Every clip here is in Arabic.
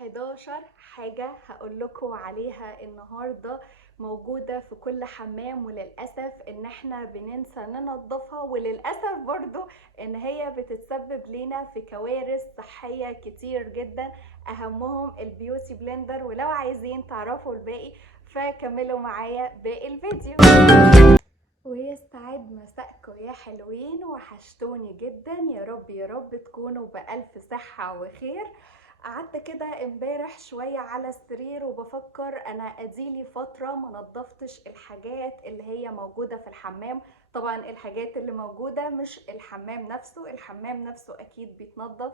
11 حاجة هقول لكم عليها النهاردة موجودة في كل حمام، وللأسف ان احنا بننسى ننظفها، وللأسف برضو ان هي بتتسبب لنا في كوارث صحية كتير جدا، اهمهم البيوتي بلندر. ولو عايزين تعرفوا الباقي فكملوا معايا باقي الفيديو. ويستعد مساءكم يا حلوين، وحشتوني جدا. يا رب يا رب تكونوا بألف صحة وخير. قعدت كده امبارح شوية على السرير وبفكر انا اديلي فترة ما نظفتش الحاجات اللي هي موجودة في الحمام. طبعا الحاجات اللي موجودة مش الحمام نفسه، الحمام نفسه اكيد بيتنظف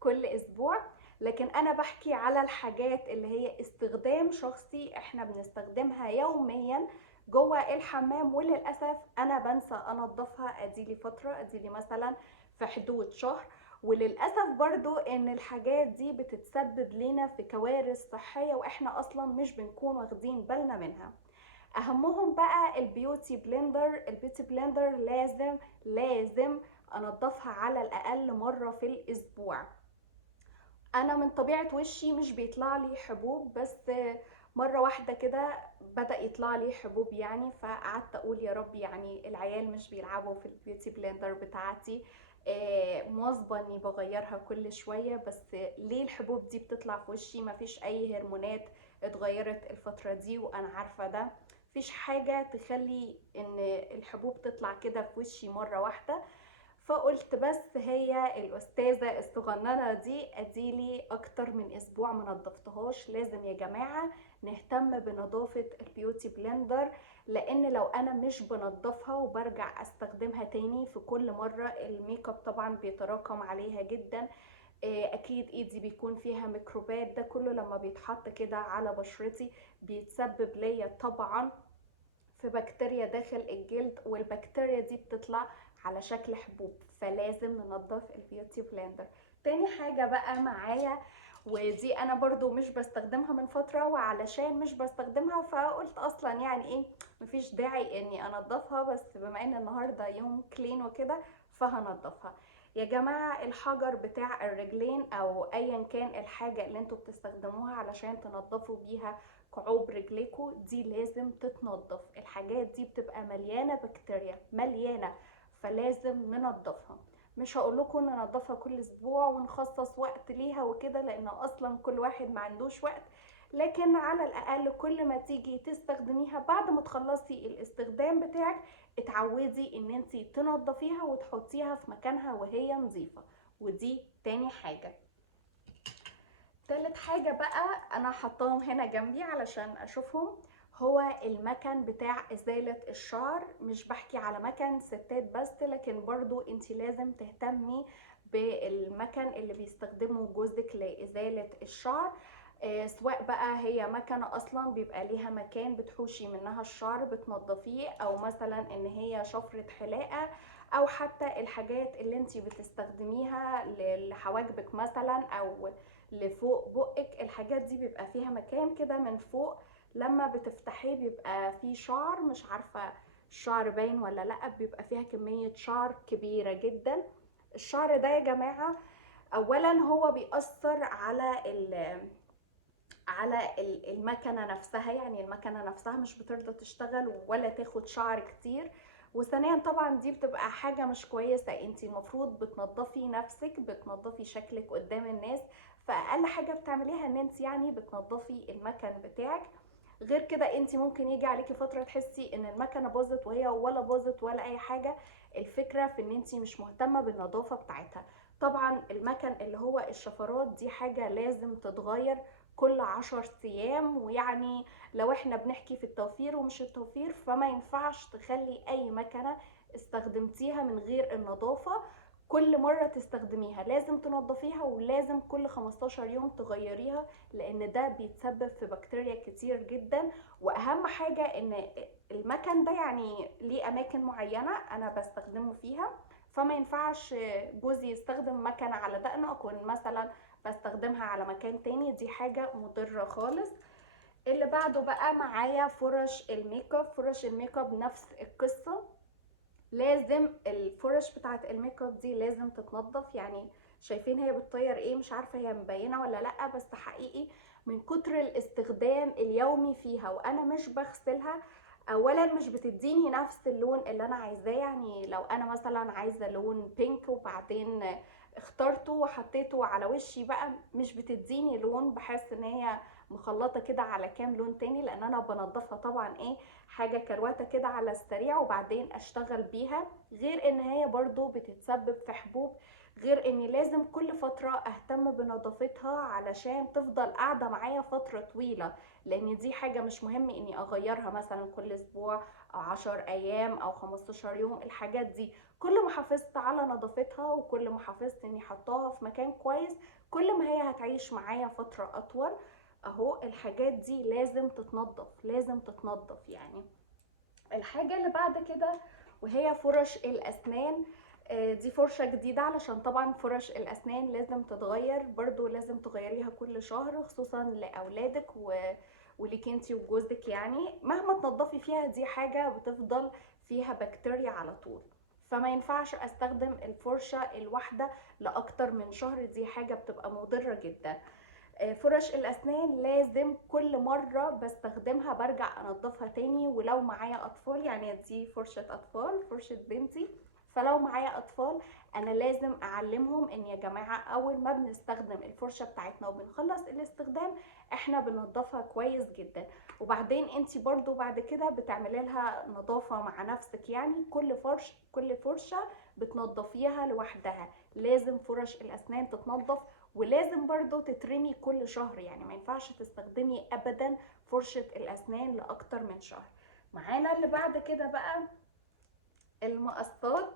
كل اسبوع، لكن انا بحكي على الحاجات اللي هي استخدام شخصي احنا بنستخدمها يوميا جوه الحمام، وللاسف انا بنسى انضفها. اديلي فتره، اديلي مثلا في حدود شهر، وللاسف برضو ان الحاجات دي بتتسبب لنا في كوارث صحيه واحنا اصلا مش بنكون واخدين بالنا منها. اهمهم بقى البيوتي بلندر. البيوتي بلندر لازم انضفها على الاقل مره في الاسبوع. انا من طبيعه وشي مش بيطلع لي حبوب، بس مره واحده كده بدا يطلع لي حبوب، يعني فقعدت اقول يا رب يعني العيال مش بيلعبوا في البيوتي بلندر بتاعتي. مواظبه اني بغيرها كل شويه، بس ليه الحبوب دي بتطلع في وشي؟ مفيش اي هرمونات اتغيرت الفتره دي وانا عارفه ده، مفيش حاجه تخلي ان الحبوب تطلع كده في وشي مره واحده. فقلت بس هي الاستاذه الصغننه دي اديلي اكتر من اسبوع ما نضفتهاش. لازم يا جماعه نهتم بنظافه البيوتي بلندر، لان لو انا مش بنضفها وبرجع استخدمها تاني في كل مره الميك اب طبعا بيتراكم عليها جدا. اكيد ايدي بيكون فيها ميكروبات، ده كله لما بيتحط كده على بشرتي بيتسبب ليا طبعا في بكتيريا داخل الجلد، والبكتيريا دي بتطلع على شكل حبوب، فلازم ننضف البيوتي بلندر. تاني حاجة بقى معايا، ودي انا برضو مش بستخدمها من فترة، وعلشان مش بستخدمها فقلت اصلا يعني ايه مفيش داعي اني انضفها، بس بما ان النهاردة يوم كلين وكده فهنضفها. يا جماعة الحجر بتاع الرجلين او ايا كان الحاجة اللي انتوا بتستخدموها علشان تنضفوا بيها كعوب رجليكوا دي لازم تتنضف. الحاجات دي بتبقى مليانة بكتيريا مليانة، فلازم ننضفها. مش هقولكم ننضفها كل اسبوع ونخصص وقت ليها وكده، لان اصلا كل واحد ما عندوش وقت، لكن على الاقل كل ما تيجي تستخدميها بعد ما تخلصي الاستخدام بتاعك اتعودي ان انتي تنضفيها وتحطيها في مكانها وهي نظيفة. ودي تاني حاجة. تالت حاجة بقى انا حطاهم هنا جنبي علشان اشوفهم، هو المكن بتاع ازالة الشعر. مش بحكي على مكن ستات بس، لكن برضو انتي لازم تهتمي بالمكن اللي بيستخدمه جوزك لازالة الشعر. سواء بقى هي مكنة اصلا بيبقى ليها مكان بتحوشي منها الشعر بتنضفيه، او مثلا ان هي شفرة حلاقة، او حتى الحاجات اللي انتي بتستخدميها لحواجبك مثلا او لفوق بقك. الحاجات دي بيبقى فيها مكان كده من فوق لما بتفتحيه بيبقى فيه شعر، مش عارفة الشعر باين ولا لا، بيبقى فيها كمية شعر كبيرة جدا. الشعر ده يا جماعة اولا هو بيأثر على المكنة نفسها، يعني المكنة نفسها مش بترضى تشتغل ولا تاخد شعر كتير. وثانيا طبعا دي بتبقى حاجة مش كويسة، انتي المفروض بتنضفي نفسك، بتنضفي شكلك قدام الناس، فاقل حاجة بتعمليها ان انتي يعني بتنضفي المكن بتاعك. غير كده انتي ممكن يجي عليكي فترة تحسي ان المكنة باظت وهي ولا باظت ولا اي حاجة. الفكرة في ان انتي مش مهتمة بالنظافة بتاعتها. طبعا المكن اللي هو الشفرات دي حاجة لازم تتغير كل 10 ايام، ويعني لو احنا بنحكي في التوفير ومش التوفير فما ينفعش تخلي اي مكنة استخدمتيها من غير النظافة. كل مرة تستخدميها لازم تنظفيها، ولازم كل 15 يوم تغيريها، لان ده بيتسبب في بكتيريا كتير جدا. واهم حاجة ان المكن ده يعني ليه اماكن معينة انا بستخدمه فيها، فما ينفعش جوزي يستخدم مكنة على دقنه اكون مثلا بستخدمها على مكان تاني، دي حاجة مضرة خالص. اللي بعده بقى معايا فرش الميك اب. فرش الميك اب نفس القصة، لازم الفرش بتاعت الميك اب دي لازم تتنضف. يعني شايفين هي بتطير ايه؟ مش عارفة هي مبينة ولا لأ، بس حقيقي من كتر الاستخدام اليومي فيها وانا مش بغسلها، اولا مش بتديني نفس اللون اللي انا عايزاه. يعني لو انا مثلا عايزة لون بينك وبعدين اخترته وحطيته على وشي بقى، مش بتديني لون، بحس ان هي مخلطة كده على كام لون تاني، لان انا بنضفها طبعا ايه، حاجة كرواتة كده على السريع وبعدين اشتغل بيها. غير ان هي برضو بتتسبب في حبوب، غير اني لازم كل فترة اهتم بنظافتها علشان تفضل قاعدة معايا فترة طويلة، لان دي حاجة مش مهم اني اغيرها مثلا كل اسبوع او 10 ايام او 15 يوم. الحاجات دي كل ما حافظت على نظافتها وكل ما حافظت اني حطاها في مكان كويس، كل ما هي هتعيش معايا فترة اطول. اهو الحاجات دي لازم تتنضف، لازم تتنضف يعني. الحاجة اللي بعد كده وهي فرش الأسنان. دي فرشة جديدة علشان طبعا فرش الأسنان لازم تتغير، برضو لازم تغيريها كل شهر، خصوصا لأولادك وليك انتي وجوزك. يعني مهما تنضفي فيها دي حاجة بتفضل فيها بكتيريا على طول، فما ينفعش استخدم الفرشة الواحدة لأكتر من شهر، دي حاجة بتبقى مضرة جدا. فرش الاسنان لازم كل مره بستخدمها برجع انضفها تاني، ولو معايا اطفال، يعني دي فرشه اطفال، فرشه بنتي، فلو معايا اطفال انا لازم اعلمهم ان يا جماعه اول ما بنستخدم الفرشه بتاعتنا وبنخلص الاستخدام احنا بننضفها كويس جدا. وبعدين انتي برضو بعد كده بتعملي لها نظافه مع نفسك، يعني كل فرشه بتنضفيها لوحدها. لازم فرش الاسنان تتنضف، ولازم برضو تترمي كل شهر، يعني ما ينفعش تستخدمي ابدا فرشة الاسنان لاكتر من شهر. معانا اللي بعد كده بقى المقصات.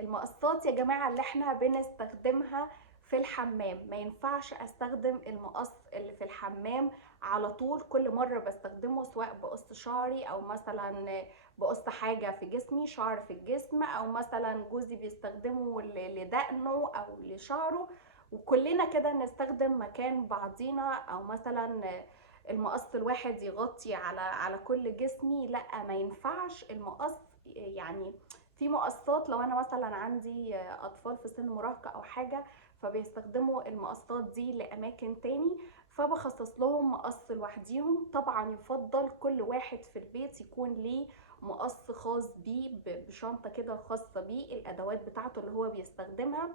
المقصات يا جماعة اللي احنا بنستخدمها في الحمام، ما ينفعش استخدم المقص اللي في الحمام على طول، كل مرة بستخدمه سواء بقص شعري او مثلا بقص حاجة في جسمي، شعر في الجسم، او مثلا جوزي بيستخدمه لدقنه او لشعره، وكلنا كده نستخدم مكان بعضينا، او مثلا المقص الواحد يغطي على كل جسمي. لا، ما ينفعش المقص يعني. في مقصات لو انا مثلا عندي اطفال في سن مراهقة او حاجة، فبيستخدموا المقصات دي لاماكن تاني، فبخصص لهم مقص لوحديهم. طبعا يفضل كل واحد في البيت يكون ليه مقص خاص بيه، بشنطة كده خاصة بيه، الادوات بتاعته اللي هو بيستخدمها.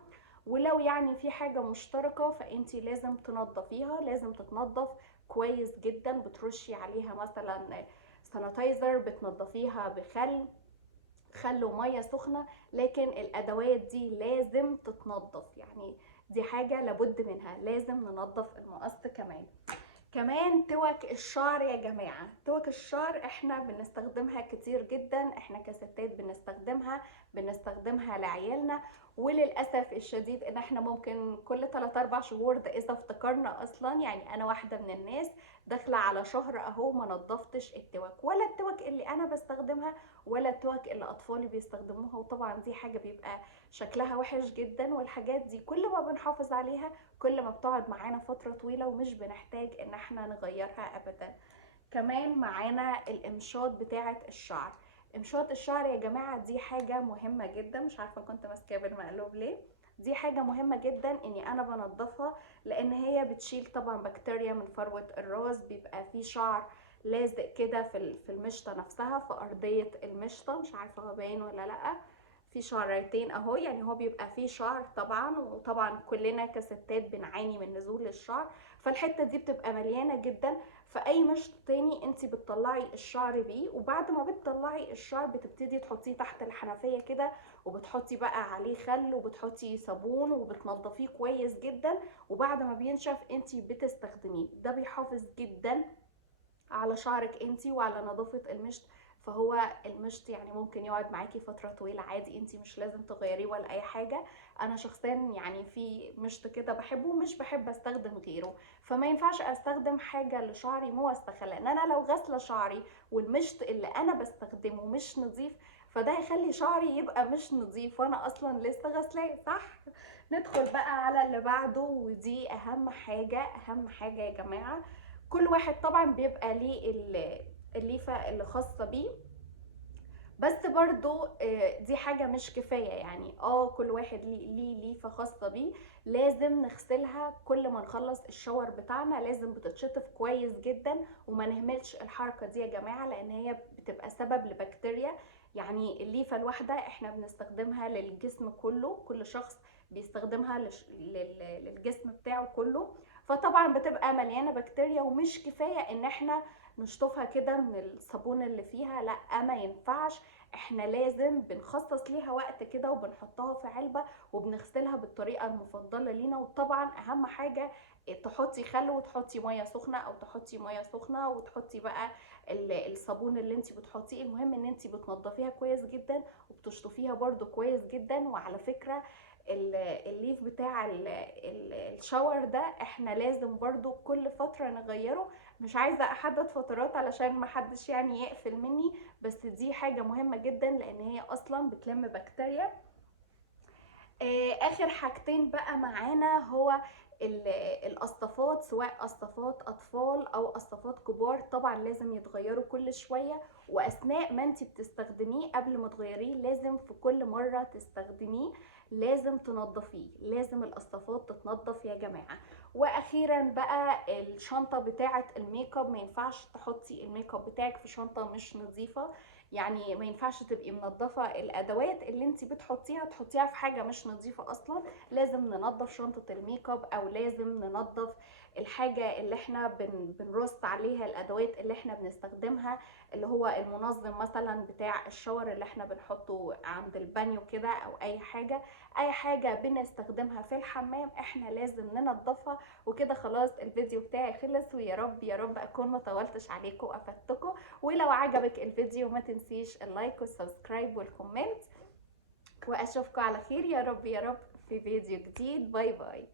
ولو يعني في حاجة مشتركة فانتي لازم تنظفيها، لازم تتنظف كويس جدا، بترشي عليها مثلا سانيتايزر، بتنظفيها خل وميه سخنه، لكن الادوات دي لازم تتنضف، يعني دي حاجه لابد منها، لازم ننظف المقص. كمان توك الشعر يا جماعة، توك الشعر احنا بنستخدمها كتير جدا، احنا كستات بنستخدمها لعيالنا. وللأسف الشديد ان احنا ممكن كل 3-4 شهور، ده اذا افتكرنا اصلا. يعني انا واحدة من الناس داخلة على شهر اهو ما نضفتش التوك، ولا التوك اللي انا بستخدمها ولا التوك اللي اطفالي بيستخدموها، وطبعا دي حاجة بيبقى شكلها وحش جدا. والحاجات دي كل ما بنحافظ عليها كل ما بتقعد معانا فترة طويلة ومش بنحتاج ان احنا نغيرها ابدا. كمان معانا الامشاط بتاعة الشعر. امشاط الشعر يا جماعة دي حاجة مهمة جدا، مش عارفة كنت ماسكاه بالمقلوب ليه. دي حاجة مهمة جدا اني انا بنضفها، لان هي بتشيل طبعا بكتيريا من فروة الراس، بيبقى فيه شعر لازق كده في المشطة نفسها، في ارضية المشطة، مش عارفة هو باين ولا لأ، في شعرتين اهو، يعني هو بيبقى فيه شعر طبعا، وطبعا كلنا كستات بنعاني من نزول الشعر، فالحتة دي بتبقى مليانة جدا. فاي مشط تاني انت بتطلعي الشعر بيه، وبعد ما بتطلعي الشعر بتبتدي تحطيه تحت الحنفية كده، وبتحطي بقى عليه خل وبتحطي صابون وبتنضفيه كويس جدا، وبعد ما بينشف انت بتستخدميه. ده بيحافظ جدا على شعرك انتي وعلى نظافة المشط. فهو المشط يعني ممكن يقعد معاكي فترة طويلة عادي، انتي مش لازم تغيريه ولا اي حاجة. انا شخصيا يعني في مشط كده بحبه، مش بحب استخدم غيره، فما ينفعش استخدم حاجة لشعري موسخة، لان انا لو غاسلة شعري والمشط اللي انا بستخدمه مش نظيف، فده هيخلي شعري يبقى مش نظيف وانا اصلا لسه غسلاه، صح؟ ندخل بقى على اللي بعده، ودي اهم حاجة، اهم حاجة يا جماعة. كل واحد طبعا بيبقى ليه الليفة اللي خاصة بيه، بس برضو دي حاجة مش كفاية، يعني كل واحد ليه ليفة خاصة بيه، لازم نغسلها كل ما نخلص الشاور بتاعنا، لازم بتتشطف كويس جدا. وما نهملش الحركة دي يا جماعة، لان هي بتبقى سبب لبكتيريا. يعني الليفة الواحدة احنا بنستخدمها للجسم كله، كل شخص بيستخدمها للجسم بتاعه كله، فطبعا بتبقى مليانة بكتيريا، ومش كفاية ان احنا نشطفها كده من الصابون اللي فيها، لا ما ينفعش. احنا لازم بنخصص ليها وقت كده، وبنحطها في علبة، وبنغسلها بالطريقة المفضلة لينا. وطبعا اهم حاجة تحطي خل وتحطي مية سخنة، او تحطي مية سخنة وتحطي بقى الصابون اللي انت بتحطيه. المهم ان انت بتنضفيها كويس جدا، وبتشطفيها برده كويس جدا. وعلى فكرة الليف بتاع الشاور ده احنا لازم برضو كل فترة نغيره. مش عايزة احدد فترات علشان محدش يعني يقفل مني، بس دي حاجة مهمة جدا لان هي اصلا بتلم بكتيريا. اخر حاجتين بقى معانا هو القصافات، سواء قصافات اطفال او قصافات كبار، طبعا لازم يتغيروا كل شوية. واثناء ما انت بتستخدميه قبل ما تغيريه، لازم في كل مرة تستخدميه لازم تنظفيه، لازم القصافات تتنضف يا جماعة. واخيرا بقى الشنطة بتاعة الميك اب، ما ينفعش تحطي الميك اب بتاعك في شنطة مش نظيفة. يعني ما ينفعش تبقي منظفه الادوات اللي انت بتحطيها تحطيها في حاجه مش نظيفه اصلا. لازم ننظف شنطه الميك اب، او لازم ننظف الحاجه اللي احنا بنرص عليها الادوات اللي احنا بنستخدمها، اللي هو المنظم مثلا بتاع الشاور اللي احنا بنحطه عند البانيو كده، او اي حاجه بنستخدمها في الحمام احنا لازم ننظفها. وكده خلاص الفيديو بتاعي خلص، ويا رب يا رب اكون ما طولتش عليكم وافدتكم. ولو عجبك الفيديو ما تنسيش اللايك والسبسكرايب والكومنت، واشوفكم على خير يا رب يا رب في فيديو جديد. باي باي.